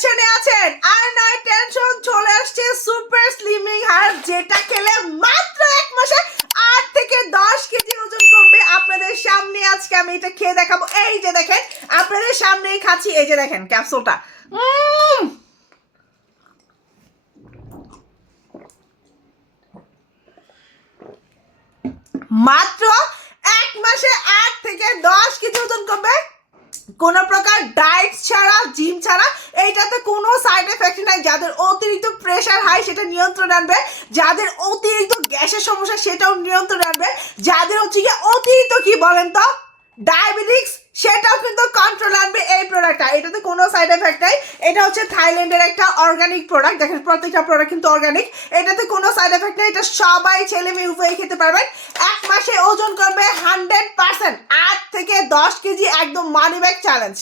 টেনশনে আছেন আর নয় টেনশন চলে আসছে সুপার স্লিমিং হার্ব, যেটা খেলে মাত্র 1 মাসে 8 থেকে 10 কেজি ওজন কমবে। আপনাদের সামনে আজকে আমি এটা খেয়ে দেখাবো। এই যে দেখেন, আপনাদের সামনেই খাচ্ছি। এই যে দেখেন ক্যাপসুলটা, মাত্র 1 মাসে 8 থেকে 10 কেজি ওজন কমবে, কোনো প্রকার ডায়েট ছাড়া, জিম ছাড়া। এইটাতে কোনো সাইড এফেক্ট নাই। যাদের অতিরিক্ত প্রেশার হাই সেটা নিয়ন্ত্রণ আনবে, যাদের অতিরিক্ত গ্যাসের সমস্যা সেটাও নিয়ন্ত্রণ আনবে, যাদের হচ্ছে গিয়ে অতিরিক্ত কি বলেন তো ডায়াবেটিক্স সেটাও কিন্তু কন্ট্রোল আনবে এই প্রোডাক্টটা। এটাতে কোনো সাইড এফেক্ট নাই। এটা হচ্ছে থাইল্যান্ডের একটা অর্গানিক প্রোডাক্ট। দেখেন প্রত্যেকটা প্রোডাক্ট কিন্তু অর্গানিক। এটাতে কোনো সাইড এফেক্ট নেই। এটা সবাই ছেলে মেয়ে উভয়ই খেতে পারবেন। 1 মাসে ওজন করবে 100%, 8 থেকে 10 কেজি, একদম মানি ব্যাগ চ্যালেঞ্জ।